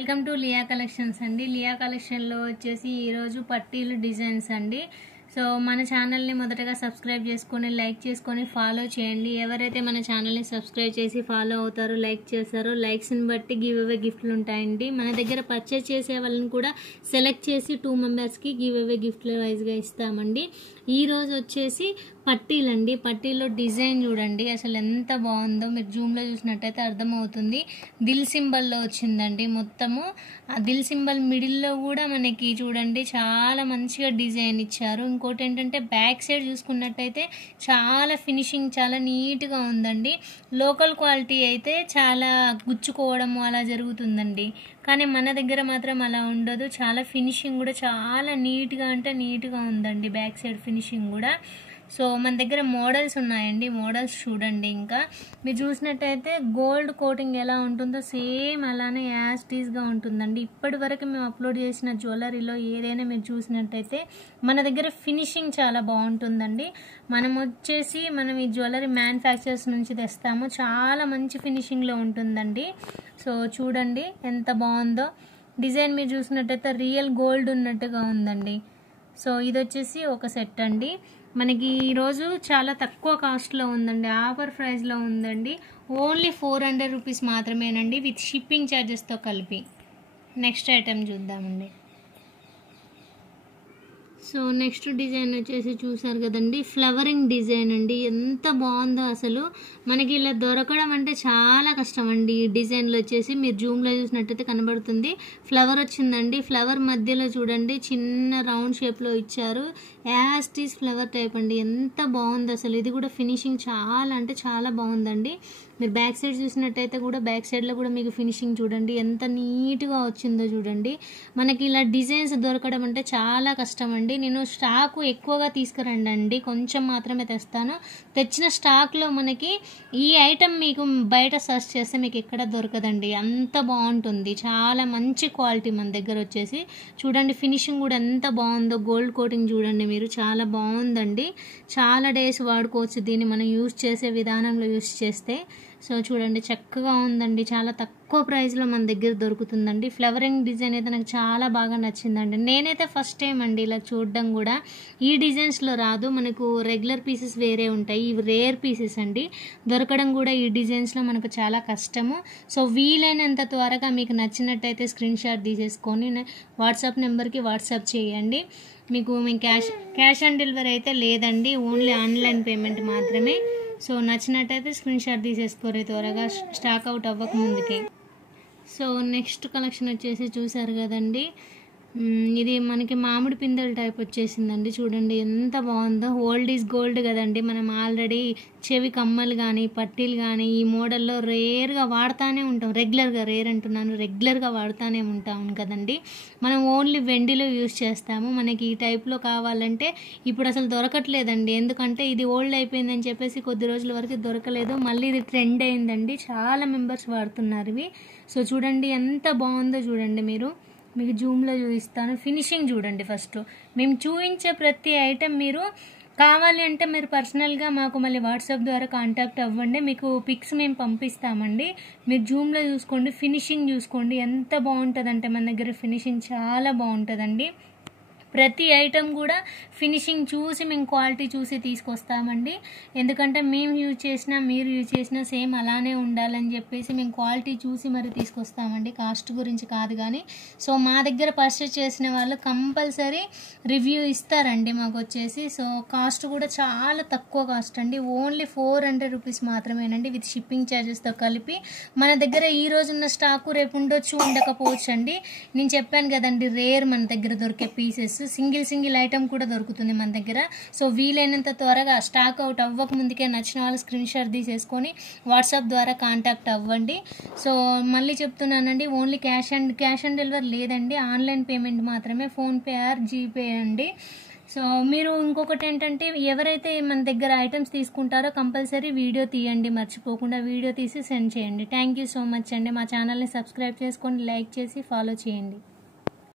Welcome to Liya collections అండి. లియా కలెక్షన్లో వచ్చేసి ఈరోజు పట్టీలు డిజైన్స్ అండి. సో మన ఛానల్ని మొదటగా సబ్స్క్రైబ్ చేసుకొని లైక్ చేసుకొని ఫాలో చేయండి. ఎవరైతే మన ఛానల్ని సబ్స్క్రైబ్ చేసి ఫాలో అవుతారో లైక్ చేస్తారో లైక్స్ని బట్టి గివ్ అవే గిఫ్ట్లు ఉంటాయండి. మన దగ్గర పర్చేస్ చేసే వాళ్ళని కూడా సెలెక్ట్ చేసి 2 మెంబర్స్కి గివ్ అవే గిఫ్ట్లు వైజ్గా ఇస్తామండి. ఈరోజు వచ్చేసి పట్టీలండి. పట్టీలో డిజైన్ చూడండి అసలు ఎంత బాగుందో, మీరు జూమ్లో చూసినట్టయితే అర్థమవుతుంది. దిల్ సింబల్లో వచ్చిందండి మొత్తము. ఆ దిల్ సింబల్ మిడిల్లో కూడా మనకి చూడండి చాలా మంచిగా డిజైన్ ఇచ్చారు. ఇంకోటి ఏంటంటే బ్యాక్ సైడ్ చూసుకున్నట్టయితే చాలా ఫినిషింగ్ చాలా నీట్గా ఉందండి. లోకల్ క్వాలిటీ అయితే చాలా గుచ్చుకోవడము అలా జరుగుతుందండి, కానీ మన దగ్గర మాత్రం అలా ఉండదు. చాలా ఫినిషింగ్ కూడా చాలా నీట్గా అంటే నీట్గా ఉందండి, బ్యాక్ సైడ్ ఫినిషింగ్ కూడా. సో మన దగ్గర మోడల్స్ ఉన్నాయండి, మోడల్స్ చూడండి. ఇంకా మీరు చూసినట్టయితే గోల్డ్ కోటింగ్ ఎలా ఉంటుందో సేమ్ అలానే యాజ్ టీజ్గా ఉంటుందండి. ఇప్పటి వరకు మేము అప్లోడ్ చేసిన జ్యువెలరీలో ఏదైనా మీరు చూసినట్టయితే మన దగ్గర ఫినిషింగ్ చాలా బాగుంటుందండి. మనం ఈ జ్యువెలరీ మ్యానుఫ్యాక్చరర్స్ నుంచి తెస్తాము, చాలా మంచి ఫినిషింగ్లో ఉంటుందండి. సో చూడండి ఎంత బాగుందో డిజైన్. మీరు చూసినట్టయితే రియల్ గోల్డ్ ఉన్నట్టుగా ఉందండి. సో ఇది వచ్చేసి ఒక సెట్ అండి. మనకి ఈరోజు చాలా తక్కువ కాస్ట్లో ఉందండి, ఆఫర్ ప్రైస్లో ఉందండి. ఓన్లీ 400 రూపీస్ మాత్రమేనండి, విత్ షిప్పింగ్ ఛార్జెస్తో కలిపి. నెక్స్ట్ ఐటెం చూద్దామండి. సో నెక్స్ట్ డిజైన్ వచ్చేసి చూసారు కదండి, ఫ్లవరింగ్ డిజైన్ అండి. ఎంత బాగుందో అసలు. మనకి ఇలా దొరకడం అంటే చాలా కష్టం అండి. ఈ డిజైన్లో వచ్చేసి మీరు జూమ్లో చూసినట్టయితే కనబడుతుంది, ఫ్లవర్ వచ్చిందండి. ఫ్లవర్ మధ్యలో చూడండి చిన్న రౌండ్ షేప్లో ఇచ్చారు, యాస్టీస్ ఫ్లవర్ టైప్ అండి. ఎంత బాగుందో అసలు. ఇది కూడా ఫినిషింగ్ చాలా అంటే చాలా బాగుందండి. మీరు బ్యాక్ సైడ్ చూసినట్టయితే కూడా బ్యాక్ సైడ్లో కూడా మీకు ఫినిషింగ్ చూడండి ఎంత నీట్గా వచ్చిందో చూడండి. మనకి ఇలా డిజైన్స్ దొరకడం అంటే చాలా కష్టం అండి. నేను స్టాకు ఎక్కువగా తీసుకురండి, కొంచెం మాత్రమే తెస్తాను. తెచ్చిన స్టాక్లో మనకి ఈ ఐటెం మీకు బయట సర్చ్ చేస్తే మీకు ఎక్కడ దొరకదండి, అంత బాగుంటుంది. చాలా మంచి క్వాలిటీ మన దగ్గర వచ్చేసి. చూడండి ఫినిషింగ్ కూడా ఎంత బాగుందో, గోల్డ్ కోటింగ్ చూడండి మీరు, చాలా బాగుందండి. చాలా డేస్ వాడుకోవచ్చు దీన్ని మనం యూజ్ చేసే విధానంలో యూజ్ చేస్తే. సో చూడండి చక్కగా ఉందండి, చాలా తక్కువ ప్రైస్లో మన దగ్గర దొరుకుతుందండి. ఫ్లవరింగ్ డిజైన్ అయితే నాకు చాలా బాగా నచ్చిందండి. నేనైతే ఫస్ట్ టైం అండి ఇలా చూడడం కూడా. ఈ డిజైన్స్లో రాదు, మనకు రెగ్యులర్ పీసెస్ వేరే ఉంటాయి, ఇవి రేర్ పీసెస్ అండి. దొరకడం కూడా ఈ డిజైన్స్లో మనకు చాలా కష్టము. సో వీలైనంత త్వరగా మీకు నచ్చినట్టయితే స్క్రీన్ షాట్ తీసేసుకొని వాట్సాప్ నెంబర్కి వాట్సాప్ చేయండి. మీకు క్యాష్ ఆన్ డెలివరీ అయితే లేదండి, ఓన్లీ ఆన్లైన్ పేమెంట్ మాత్రమే. సో నచ్చినట్టయితే స్క్రీన్ షాట్ తీసేసుకోరు త్వరగా, స్టాక్ అవుట్ అవ్వక ముందుకే. సో నెక్స్ట్ కలెక్షన్ వచ్చేసి చూసారు కదండి, ఇది మనకి మామిడి పిందెల టైప్ వచ్చేసిందండి. చూడండి ఎంత బాగుందో. ఓల్డ్ ఈజ్ గోల్డ్ కదండి, మనం ఆల్రెడీ చెవి కమ్మలు కానీ పట్టీలు కానీ ఈ మోడల్లో రేర్గా వాడుతూనే ఉంటాం. రెగ్యులర్గా వాడుతూనే ఉంటాం కదండి. మనం ఓన్లీ వెండిలో యూజ్ చేస్తాము. మనకి ఈ టైప్లో కావాలంటే ఇప్పుడు అసలు దొరకట్లేదండి, ఎందుకంటే ఇది ఓల్డ్ అయిపోయిందని చెప్పేసి కొద్ది రోజుల వరకు దొరకలేదు. మళ్ళీ ఇది ట్రెండ్ అయిందండి, చాలా మెంబర్స్ వాడుతున్నారు ఇవి. సో చూడండి ఎంత బాగుందో చూడండి. మీకు జూమ్లో చూపిస్తాను. ఫినిషింగ్ చూడండి ఫస్ట్. మేము చూపించే ప్రతి ఐటెం మీరు కావాలి అంటే మీరు పర్సనల్గా మాకు మళ్ళీ వాట్సాప్ ద్వారా కాంటాక్ట్ అవ్వండి, మీకు పిక్స్ మేము పంపిస్తామండి. మీరు జూమ్లో చూసుకోండి, ఫినిషింగ్ చూసుకోండి ఎంత బాగుంటుందంటే మన దగ్గర ఫినిషింగ్ చాలా బాగుంటుందండి. ప్రతి ఐటెం కూడా ఫినిషింగ్ చూసి మేము క్వాలిటీ చూసి తీసుకొస్తామండి. ఎందుకంటే మేము యూజ్ చేసినా మీరు యూజ్ చేసినా సేమ్ అలానే ఉండాలని చెప్పేసి మేము క్వాలిటీ చూసి మరి తీసుకొస్తామండి, కాస్ట్ గురించి కాదు కానీ. సో మా దగ్గర పర్చేస్ చేసిన వాళ్ళు కంపల్సరీ రివ్యూ ఇస్తారండి మాకు వచ్చేసి. సో కాస్ట్ కూడా చాలా తక్కువ కాస్ట్ అండి, ఓన్లీ 400 రూపీస్ మాత్రమేనండి, విత్ షిప్పింగ్ ఛార్జెస్తో కలిపి. మన దగ్గర ఈ రోజున్న స్టాకు రేపు ఉండొచ్చు ఉండకపోవచ్చు అండి. నేను చెప్పాను కదండి, రేర్ మన దగ్గర దొరికే పీసెస్, సింగిల్ ఐటమ్ కూడా దొరుకుతుంది మన దగ్గర. సో వీలైనంత త్వరగా స్టాక్ అవుట్ అవ్వక ముందుకే నచ్చిన వాళ్ళు స్క్రీన్ షాట్ తీసేసుకొని వాట్సాప్ ద్వారా కాంటాక్ట్ అవ్వండి. సో మళ్ళీ చెప్తున్నానండి, ఓన్లీ క్యాష్ ఆన్ డెలివరీ లేదండి, ఆన్లైన్ పేమెంట్ మాత్రమే, ఫోన్పే ఆర్ జీపే అండి. సో మీరు ఇంకొకటి ఏంటంటే, ఎవరైతే మన దగ్గర ఐటమ్స్ తీసుకుంటారో కంపల్సరీ వీడియో తీయండి, మర్చిపోకుండా వీడియో తీసి సెండ్ చేయండి. థ్యాంక్ యూ సో మచ్ అండి. మా ఛానల్ని సబ్స్క్రైబ్ చేసుకొని లైక్ చేసి ఫాలో చేయండి.